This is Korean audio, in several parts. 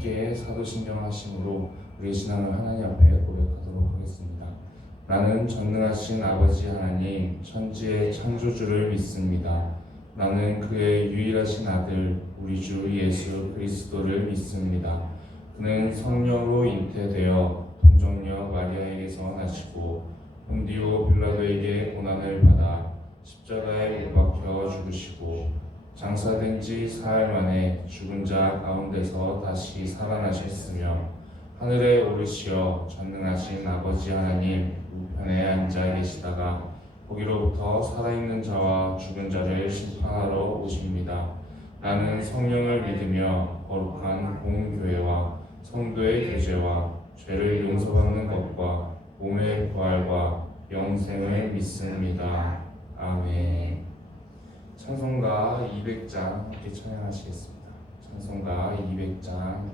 함께 사도신경을 하심으로 우리의 신앙을 하나님 앞에 고백하도록 하겠습니다. 나는 전능하신 아버지 하나님 천지의 창조주를 믿습니다. 나는 그의 유일하신 아들 우리 주 예수 그리스도를 믿습니다. 그는 성령으로 잉태되어 동정녀 마리아에게서 나시고 본디오 빌라도에게 고난을 받아 십자가에 못 박혀 죽으시고 장사된 지 사흘 만에 죽은 자 가운데서 다시 살아나셨으며 하늘에 오르시어 전능하신 아버지 하나님 우편에 앉아 계시다가 거기로부터 살아있는 자와 죽은 자를 심판하러 오십니다. 나는 성령을 믿으며 거룩한 공교회와 성도의 교제와 죄를 용서받는 것과 몸의 부활과 영생을 믿습니다. 아멘. 찬송가 200장 함께 찬양하시겠습니다. 찬송가 200장.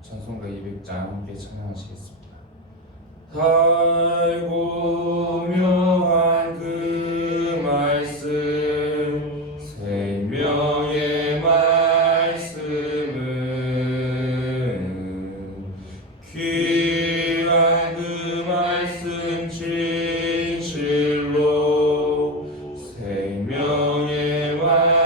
찬송가 200장 함께 찬양하시겠습니다. 달고 묘한 그 말씀 생명의 말씀은 귀한 그 말씀 진실로 생명의 말씀이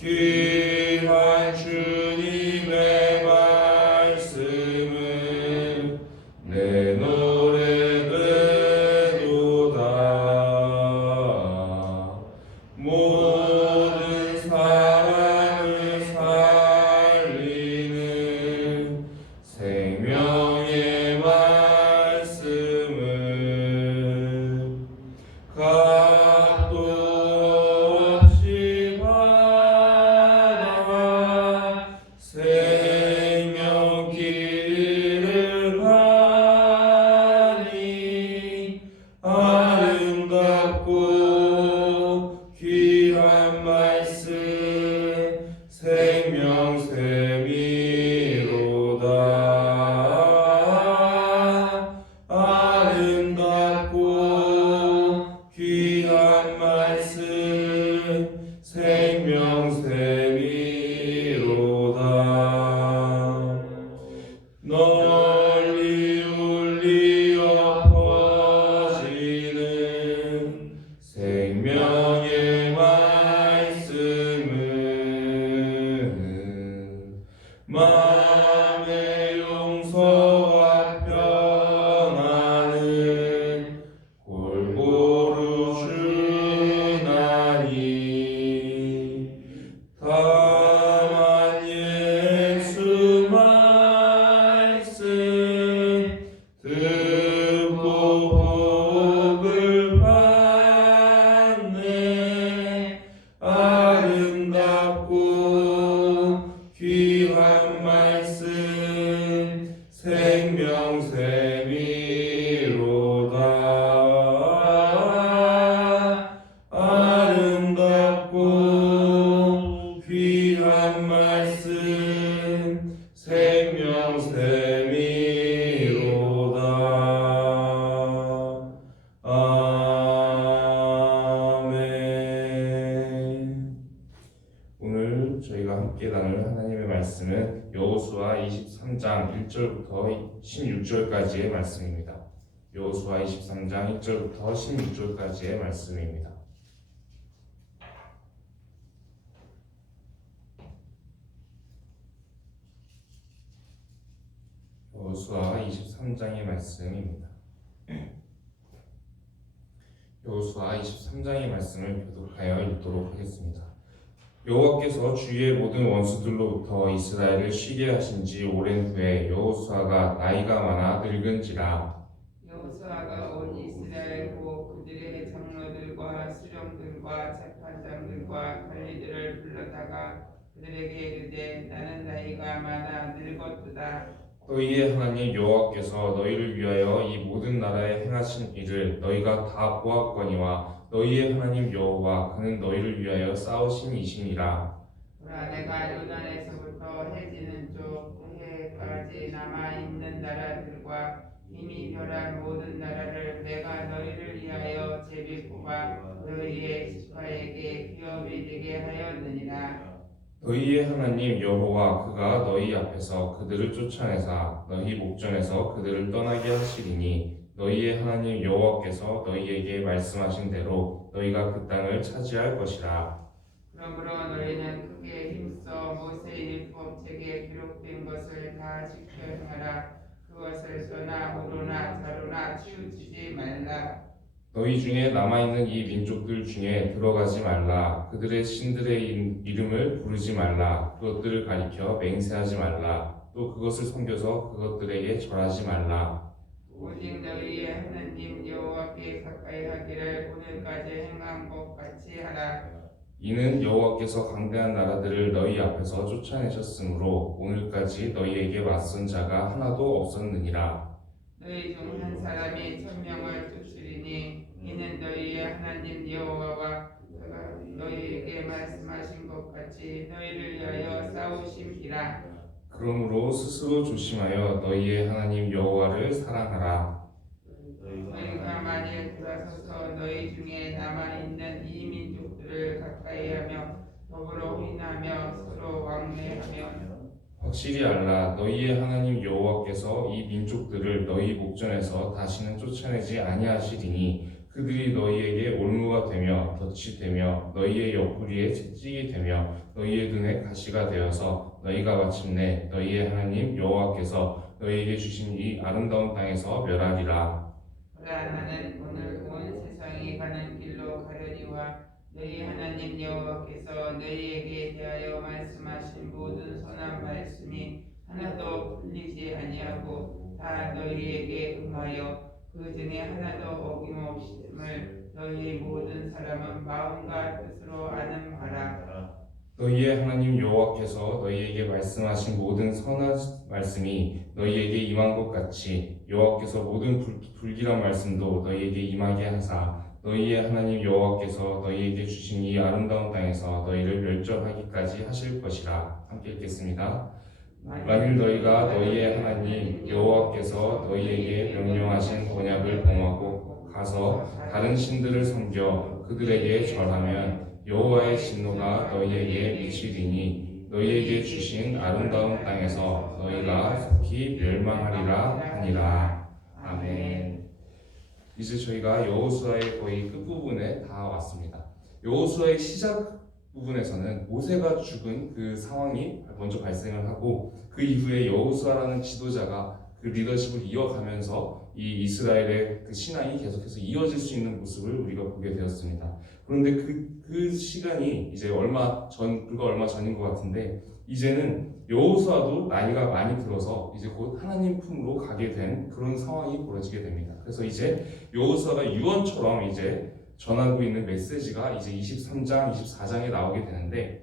귀한 주님의 말씀은 내 노래되도다. 모든 사람을 살리는 생명의 말씀은 값도 없이 받아 생명길을 가니 아름답고 귀한 말씀 생명샘이로다. 아름답고 귀한 말씀 생명샘이로다. 널리 울리어 퍼지는 생명의 말씀은 마음의 용서와 평안을 골고루 주나니 다만 예수 말씀 듣고 복을 받네. 아름답고 귀한 말씀 생명샘이로다. 아름답고 귀한 말씀 생명샘이로다. 아멘. 오늘 저희가 함께 나눌 하나님의 말씀은 여호수아 23장 1절부터 16절까지의 말씀입니다. 여호수아 23장 1절부터 16절까지의 말씀입니다. 여호수아 23장의 말씀입니다. 여호수아 23장의 말씀을 교독하여 읽도록 하겠습니다. 여호와께서 주의 모든 원수들로부터 이스라엘을 쉬게 하신 지 오랜 후에 여호수아가 나이가 많아 늙은지라. 여호수아가 온 이스라엘고 그들의 장로들과 수령들과 재판장들과 관리들을 불러다가 그들에게 이르되 나는 나이가 많아 늙었도다. 너희의 하나님 여호와께서 너희를 위하여 이 모든 나라에 행하신 일을 너희가 다 보았거니와 너희의 하나님 여호와 그는 너희를 위하여 싸우신 이심이라. 보라, 내가 요단에서부터 해지는 쪽 해까지 남아있는 나라들과 이미 멸한 모든 나라를 내가 너희를 위하여 제비 뽑아 너희의 지파에게 기업이 되게 하였느니라. 너희의 하나님 여호와 그가 너희 앞에서 그들을 쫓아내사 너희 목전에서 그들을 떠나게 하시리니 너희의 하나님 여호와께서 너희에게 말씀하신 대로 너희가 그 땅을 차지할 것이라. 그러므로 너희는 크게 힘써 모세의 율법책에 기록된 것을 다 지켜 행하라. 그것을 써나 우로나 자로나 치우치지 말라. 너희 중에 남아있는 이 민족들 중에 들어가지 말라. 그들의 신들의 이름을 부르지 말라. 그것들을 가리켜 맹세하지 말라. 또 그것을 섬겨서 그것들에게 절하지 말라. 오직 너희의 하나님 여호와께 가까이 하기를 오늘까지 행한 것 같이 하라. 이는 여호와께서 강대한 나라들을 너희 앞에서 쫓아내셨으므로 오늘까지 너희에게 맞선 자가 하나도 없었느니라. 너희 중 한 사람이 1000명을 쫓으리니 이는 너희의 하나님 여호와가 그가 너희에게 말씀하신 것 같이 너희를 위하여 싸우심이라. 그러므로 스스로 조심하여 너희의 하나님 여호와를 사랑하라. 너희가 만일 돌아서서 너희 중에 남아있는 이 민족들을 가까이하며 더불어 인하며 서로 왕래하며 확실히 알라. 너희의 하나님 여호와께서 이 민족들을 너희 목전에서 다시는 쫓아내지 아니하시리니 그들이 너희에게 올무가 되며 덫이 되며 너희의 옆구리에 채찍이 되며 너희의 눈에 가시가 되어서 너희가 마침내 너희의 하나님 여호와께서 너희에게 주신 이 아름다운 땅에서 멸하리라. 보라, 나는 오늘 온 세상이 가는 길로 가려니와 너희 하나님 여호와께서 너희에게 대하여 말씀하신 모든 선한 말씀이 하나도 풀리지 아니하고 다 너희에게 응하여 그 중에 하나도 어김없음을 너희 모든 사람은 마음과 뜻으로 아는 바라. 너희의 하나님 여호와께서 너희에게 말씀하신 모든 선한 말씀이 너희에게 임한 것 같이 여호와께서 모든 불길한 말씀도 너희에게 임하게 하사 너희의 하나님 여호와께서 너희에게 주신 이 아름다운 땅에서 너희를 멸절하기까지 하실 것이라. 함께 읽겠습니다. 만일 너희가 너희의 하나님 여호와께서 너희에게 명령하신 언약을 범하고 가서 다른 신들을 섬겨 그들에게 절하면 여호와의 진노가 너희에게 미치리니 너희에게 주신 아름다운 땅에서 너희가 속히 멸망하리라 하니라. 아멘. 이제 저희가 여호수아의 거의 끝부분에 다 왔습니다. 여호수아의 시작 부분에서는 모세가 죽은 그 상황이 먼저 발생을 하고 그 이후에 여호수아라는 지도자가 그 리더십을 이어가면서 이 이스라엘의 그 신앙이 계속해서 이어질 수 있는 모습을 우리가 보게 되었습니다. 그런데 그 시간이 이제 불과 얼마 전인 것 같은데 이제는 여호수아도 나이가 많이 들어서 이제 곧 하나님 품으로 가게 된 그런 상황이 벌어지게 됩니다. 그래서 이제 여호수아가 유언처럼 이제 전하고 있는 메시지가 이제 23장, 24장에 나오게 되는데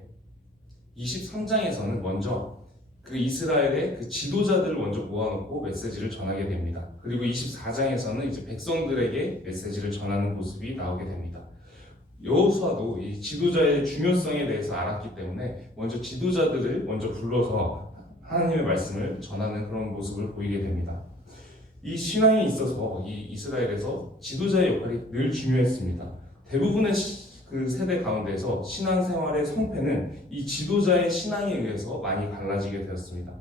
23장에서는 먼저 그 이스라엘의 그 지도자들을 먼저 모아놓고 메시지를 전하게 됩니다. 그리고 24장에서는 이제 백성들에게 메시지를 전하는 모습이 나오게 됩니다. 여호수아도 이 지도자의 중요성에 대해서 알았기 때문에 먼저 지도자들을 먼저 불러서 하나님의 말씀을 전하는 그런 모습을 보이게 됩니다. 이 신앙에 있어서 이 이스라엘에서 지도자의 역할이 늘 중요했습니다. 대부분의 그 세대 가운데서 신앙생활의 성패는 이 지도자의 신앙에 의해서 많이 갈라지게 되었습니다.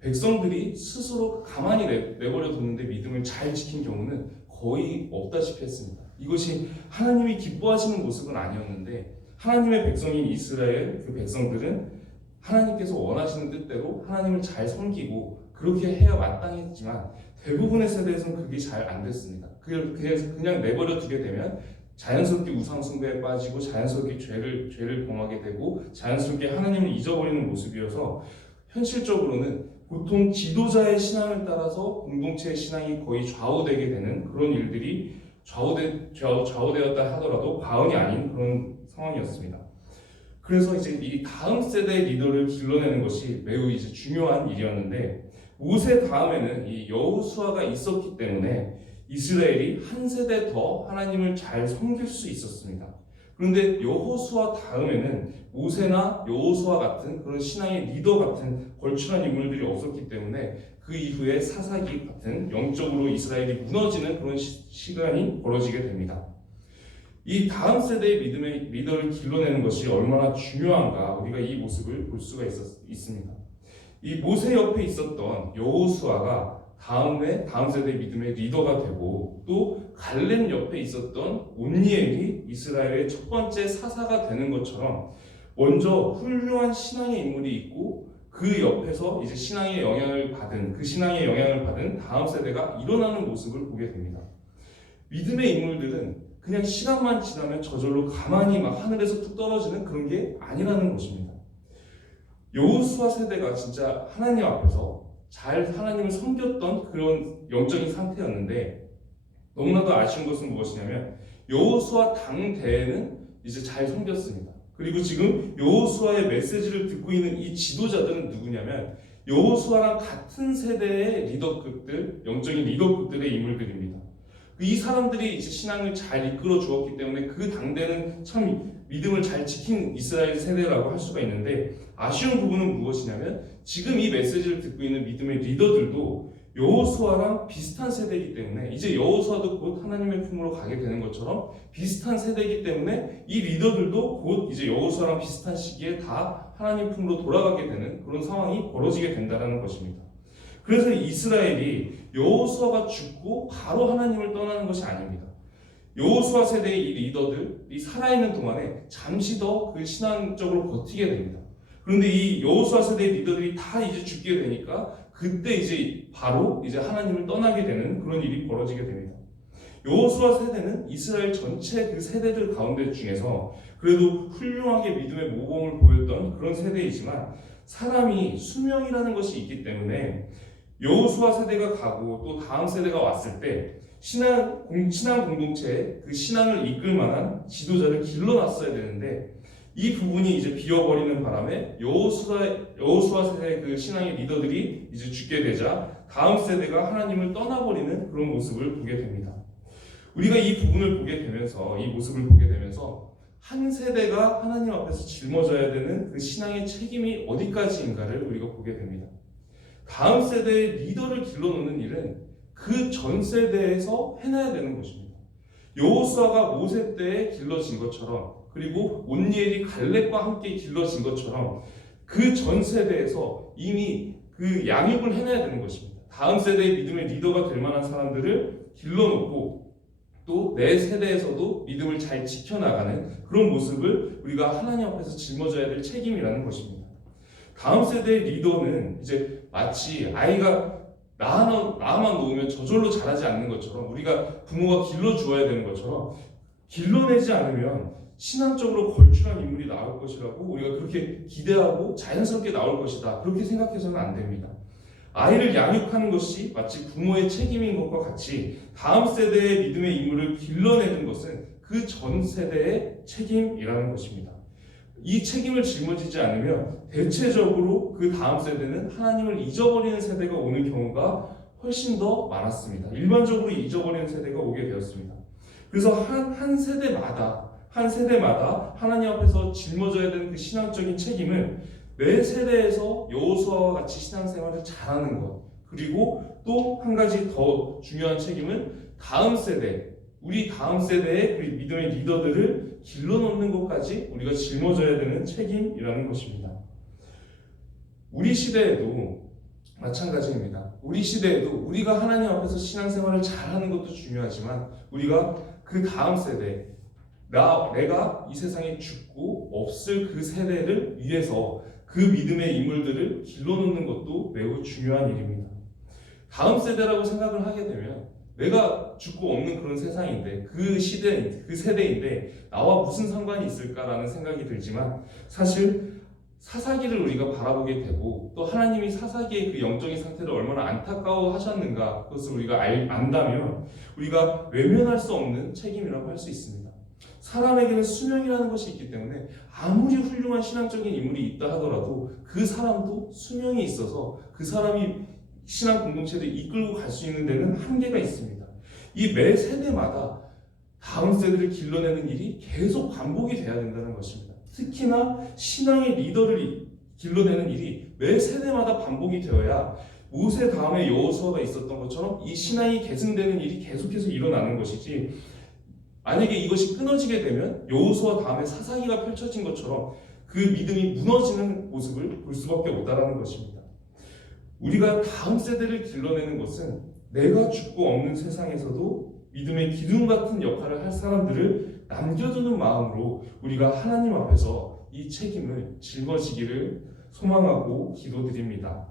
백성들이 스스로 가만히 내버려 뒀는데 믿음을 잘 지킨 경우는 거의 없다시피 했습니다. 이것이 하나님이 기뻐하시는 모습은 아니었는데 하나님의 백성인 이스라엘 그 백성들은 하나님께서 원하시는 뜻대로 하나님을 잘 섬기고 그렇게 해야 마땅했지만 대부분의 세대에서는 그게 잘 안 됐습니다. 그냥 내버려 두게 되면 자연스럽게 우상 숭배에 빠지고 자연스럽게 죄를 범하게 되고 자연스럽게 하나님을 잊어버리는 모습이어서 현실적으로는 보통 지도자의 신앙을 따라서 공동체의 신앙이 거의 좌우되게 되는 그런 일들이 좌우되었다 하더라도 과언이 아닌 그런 상황이었습니다. 그래서 이제 이 다음 세대의 리더를 길러내는 것이 매우 이제 중요한 일이었는데 모세 다음에는 이 여호수아가 있었기 때문에 이스라엘이 한 세대 더 하나님을 잘 섬길 수 있었습니다. 그런데 여호수아 다음에는 모세나 여호수아 같은 그런 신앙의 리더 같은 걸출한 인물들이 없었기 때문에 그 이후에 사사기 같은 영적으로 이스라엘이 무너지는 그런 시간이 벌어지게 됩니다. 이 다음 세대의 믿음의 리더를 길러내는 것이 얼마나 중요한가 우리가 이 모습을 볼 수가 있습니다. 이 모세 옆에 있었던 여호수아가 다음 세대의 믿음의 리더가 되고 또 갈렙 옆에 있었던 온니엘이 이스라엘의 첫 번째 사사가 되는 것처럼 먼저 훌륭한 신앙의 인물이 있고 그 옆에서 이제 신앙의 영향을 받은 다음 세대가 일어나는 모습을 보게 됩니다. 믿음의 인물들은 그냥 시간만 지나면 저절로 가만히 막 하늘에서 뚝 떨어지는 그런 게 아니라는 것입니다. 여호수아 세대가 진짜 하나님 앞에서 잘 하나님을 섬겼던 그런 영적인 상태였는데 너무나도 아쉬운 것은 무엇이냐면 여호수아 당대에는 이제 잘 섬겼습니다. 그리고 지금 여호수아의 메시지를 듣고 있는 이 지도자들은 누구냐면 여호수아랑 같은 세대의 리더급들, 영적인 리더급들의 인물들입니다. 이 사람들이 이제 신앙을 잘 이끌어 주었기 때문에 그 당대는 참 믿음을 잘 지킨 이스라엘 세대라고 할 수가 있는데 아쉬운 부분은 무엇이냐면 지금 이 메시지를 듣고 있는 믿음의 리더들도 여호수아랑 비슷한 세대이기 때문에 이제 여호수아도 곧 하나님의 품으로 가게 되는 것처럼 비슷한 세대이기 때문에 이 리더들도 곧 이제 여호수아랑 비슷한 시기에 다 하나님 품으로 돌아가게 되는 그런 상황이 벌어지게 된다는 것입니다. 그래서 이스라엘이 여호수아가 죽고 바로 하나님을 떠나는 것이 아닙니다. 여호수아 세대의 이 리더들이 살아있는 동안에 잠시 더 그 신앙적으로 버티게 됩니다. 그런데 이 여호수아 세대의 리더들이 다 이제 죽게 되니까 그때 이제 바로 이제 하나님을 떠나게 되는 그런 일이 벌어지게 됩니다. 여호수아 세대는 이스라엘 전체 그 세대들 가운데 중에서 그래도 훌륭하게 믿음의 모범을 보였던 그런 세대이지만 사람이 수명이라는 것이 있기 때문에 여호수아 세대가 가고 또 다음 세대가 왔을 때 신앙 공동체에 그 신앙을 이끌 만한 지도자를 길러놨어야 되는데 이 부분이 이제 비어버리는 바람에 여호수아 세대의 그 신앙의 리더들이 이제 죽게 되자 다음 세대가 하나님을 떠나버리는 그런 모습을 보게 됩니다. 우리가 이 부분을 보게 되면서 이 모습을 보게 되면서 한 세대가 하나님 앞에서 짊어져야 되는 그 신앙의 책임이 어디까지인가를 우리가 보게 됩니다. 다음 세대의 리더를 길러놓는 일은 그 전 세대에서 해놔야 되는 것입니다. 여호수아가 모세 때에 길러진 것처럼 그리고 온니엘이 갈렙과 함께 길러진 것처럼 그 전 세대에서 이미 그 양육을 해놔야 되는 것입니다. 다음 세대의 믿음의 리더가 될 만한 사람들을 길러놓고 또 내 세대에서도 믿음을 잘 지켜나가는 그런 모습을 우리가 하나님 앞에서 짊어져야 될 책임이라는 것입니다. 다음 세대의 리더는 이제 마치 아이가 낳아만 놓으면 저절로 자라지 않는 것처럼 우리가 부모가 길러주어야 되는 것처럼 길러내지 않으면 신앙적으로 걸출한 인물이 나올 것이라고 우리가 그렇게 기대하고 자연스럽게 나올 것이다 그렇게 생각해서는 안 됩니다. 아이를 양육하는 것이 마치 부모의 책임인 것과 같이 다음 세대의 믿음의 인물을 길러내는 것은 그 전 세대의 책임이라는 것입니다. 이 책임을 짊어지지 않으면 대체적으로 그 다음 세대는 하나님을 잊어버리는 세대가 오는 경우가 훨씬 더 많았습니다. 일반적으로 잊어버리는 세대가 오게 되었습니다. 그래서 한 세대마다 하나님 앞에서 짊어져야 되는 그 신앙적인 책임을 내 세대에서 여호수아와 같이 신앙생활을 잘하는 것 그리고 또 한 가지 더 중요한 책임은 다음 세대 우리 다음 세대의 그 믿음의 리더들을 길러놓는 것까지 우리가 짊어져야 되는 책임이라는 것입니다. 우리 시대에도 마찬가지입니다. 우리 시대에도 우리가 하나님 앞에서 신앙생활을 잘하는 것도 중요하지만 우리가 그 다음 세대 내가 이 세상에 죽고 없을 그 세대를 위해서 그 믿음의 인물들을 길러놓는 것도 매우 중요한 일입니다. 다음 세대라고 생각을 하게 되면 내가 죽고 없는 그런 세상인데 그 시대, 그 세대인데 나와 무슨 상관이 있을까라는 생각이 들지만 사실 사사기를 우리가 바라보게 되고 또 하나님이 사사기의 그 영적인 상태를 얼마나 안타까워 하셨는가 그것을 우리가 안다면 우리가 외면할 수 없는 책임이라고 할 수 있습니다. 사람에게는 수명이라는 것이 있기 때문에 아무리 훌륭한 신앙적인 인물이 있다 하더라도 그 사람도 수명이 있어서 그 사람이 신앙 공동체를 이끌고 갈 수 있는 데는 한계가 있습니다. 이 매 세대마다 다음 세대를 길러내는 일이 계속 반복이 돼야 된다는 것입니다. 특히나 신앙의 리더를 길러내는 일이 매 세대마다 반복이 되어야 모세 다음에 여호수아가 있었던 것처럼 이 신앙이 계승되는 일이 계속해서 일어나는 것이지, 만약에 이것이 끊어지게 되면 여호수아 다음에 사사기가 펼쳐진 것처럼 그 믿음이 무너지는 모습을 볼 수밖에 없다는 것입니다. 우리가 다음 세대를 길러내는 것은 내가 죽고 없는 세상에서도 믿음의 기둥 같은 역할을 할 사람들을 남겨두는 마음으로 우리가 하나님 앞에서 이 책임을 짊어지기를 소망하고 기도드리겠습니다.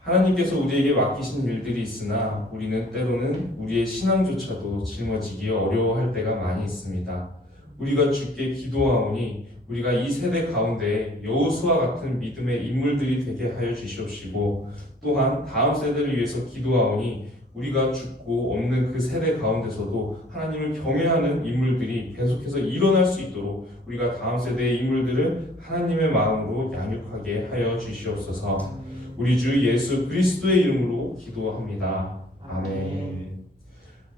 하나님께서 우리에게 맡기신 일들이 있으나 우리는 때로는 우리의 신앙조차도 짊어지기 어려워할 때가 많이 있습니다. 우리가 주께 기도하오니 우리가 이 세대 가운데 여호수아 같은 믿음의 인물들이 되게 하여 주시옵시고, 또한 다음 세대를 위해서 기도하오니 우리가 죽고 없는 그 세대 가운데서도 하나님을 경외하는 인물들이 계속해서 일어날 수 있도록 우리가 다음 세대의 인물들을 하나님의 마음으로 양육하게 하여 주시옵소서. 우리 주 예수 그리스도의 이름으로 기도합니다. 아멘.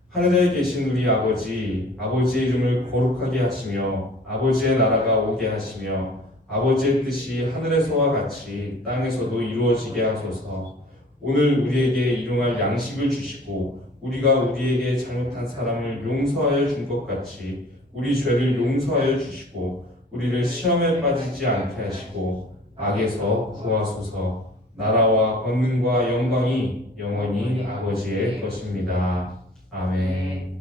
하늘에 계신 우리 아버지의 이름을 거룩하게 하시며 아버지의 나라가 오게 하시며 아버지의 뜻이 하늘에서와 같이 땅에서도 이루어지게 하소서. 오늘 우리에게 일용할 양식을 주시고 우리가 우리에게 잘못한 사람을 용서하여 준 것 같이 우리 죄를 용서하여 주시고 우리를 시험에 빠지지 않게 하시고 악에서 구하소서. 나라와 권능과 영광이 영원히 아버지의 것입니다. 아멘.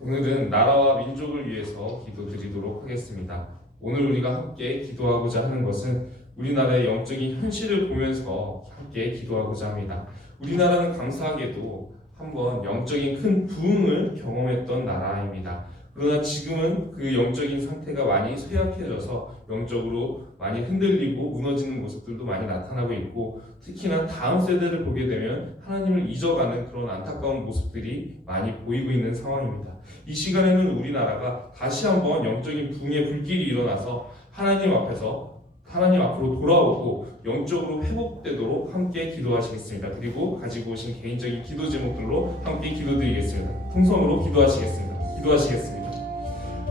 오늘은 나라와 민족을 위해서 기도드리도록 하겠습니다. 오늘 우리가 함께 기도하고자 하는 것은 우리나라의 영적인 현실을 보면서 함께 기도하고자 합니다. 우리나라는 감사하게도 한번 영적인 큰 부흥을 경험했던 나라입니다. 그러나 지금은 그 영적인 상태가 많이 쇠약해져서 영적으로 많이 흔들리고 무너지는 모습들도 많이 나타나고 있고, 특히나 다음 세대를 보게 되면 하나님을 잊어가는 그런 안타까운 모습들이 많이 보이고 있는 상황입니다. 이 시간에는 우리나라가 다시 한번 영적인 부흥의 불길이 일어나서 하나님 앞으로 돌아오고 영적으로 회복되도록 함께 기도하시겠습니다. 그리고 가지고 오신 개인적인 기도 제목들로 함께 기도드리겠습니다. 통성으로 기도하시겠습니다.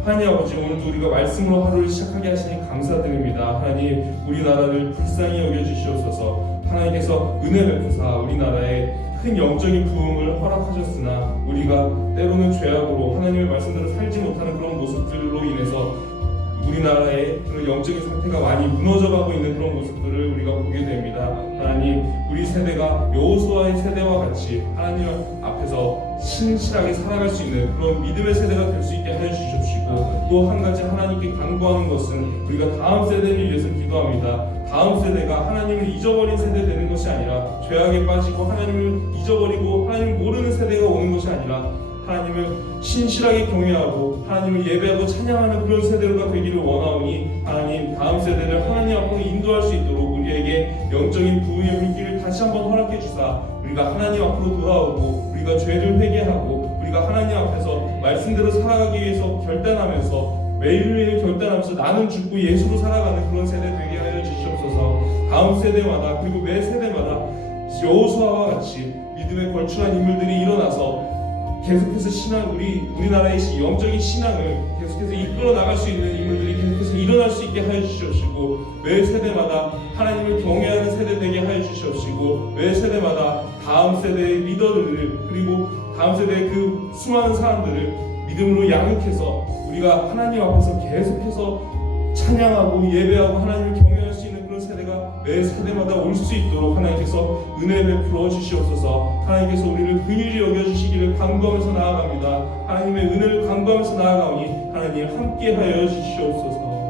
하나님 아버지, 오늘도 우리가 말씀으로 하루를 시작하게 하시니 감사드립니다. 하나님, 우리나라를 불쌍히 여겨주시옵소서. 하나님께서 은혜 베푸사 우리나라에 큰 영적인 부흥을 허락하셨으나 우리가 때로는 죄악으로 하나님의 말씀대로 살지 못하는 그런 모습들로 인해서 우리나라의 그런 영적인 상태가 많이 무너져가고 있는 그런 모습들을 우리가 보게 됩니다. 하나님, 우리 세대가 여호수아의 세대와 같이 하나님 앞에서 신실하게 살아갈 수 있는 그런 믿음의 세대가 될 수 있게 하여 주십시고, 또 한 가지 하나님께 간구하는 것은 우리가 다음 세대를 위해서 기도합니다. 다음 세대가 하나님을 잊어버린 세대 되는 것이 아니라 죄악에 빠지고 하나님을 잊어버리고 하나님을 모르는 세대가 오는 것이 아니라 하나님을 신실하게 경외하고 하나님을 예배하고 찬양하는 그런 세대가 되기를 원하오니, 하나님 다음 세대를 하나님 앞으로 인도할 수 있도록 우리에게 영적인 부흥의 불길을 다시 한번 허락해 주사 우리가 하나님 앞으로 돌아오고 우리가 죄를 회개하고 우리가 하나님 앞에서 말씀대로 살아가기 위해서 결단하면서 매일매일 결단하면서 나는 죽고 예수로 살아가는 그런 세대 되게 하여 주시옵소서. 다음 세대마다 그리고 매 세대마다 여호수아와 같이 믿음에 걸출한 인물들이 일어나서 계속해서 우리나라의 영적인 신앙을 계속해서 이끌어 나갈 수 있는 인물들이 계속해서 일어날 수 있게 하여 주시옵시고, 매 세대마다 하나님을 경외하는 세대 되게 하여 주시옵시고, 매 세대마다 다음 세대의 리더들을 그리고 다음 세대의 그 수많은 사람들을 믿음으로 양육해서 우리가 하나님 앞에서 계속해서 찬양하고 예배하고 하나님을 경외할 수 있는 그런 세대가 매 세대마다 올 수 있도록 하나님께서 은혜 베풀어 주시옵소서. 하나님께서 우리를 긍휼히 여겨주시기를 간구하면서 나아갑니다. 하나님의 은혜를 간구하면서 나아가오니 하나님 함께하여 주시옵소서.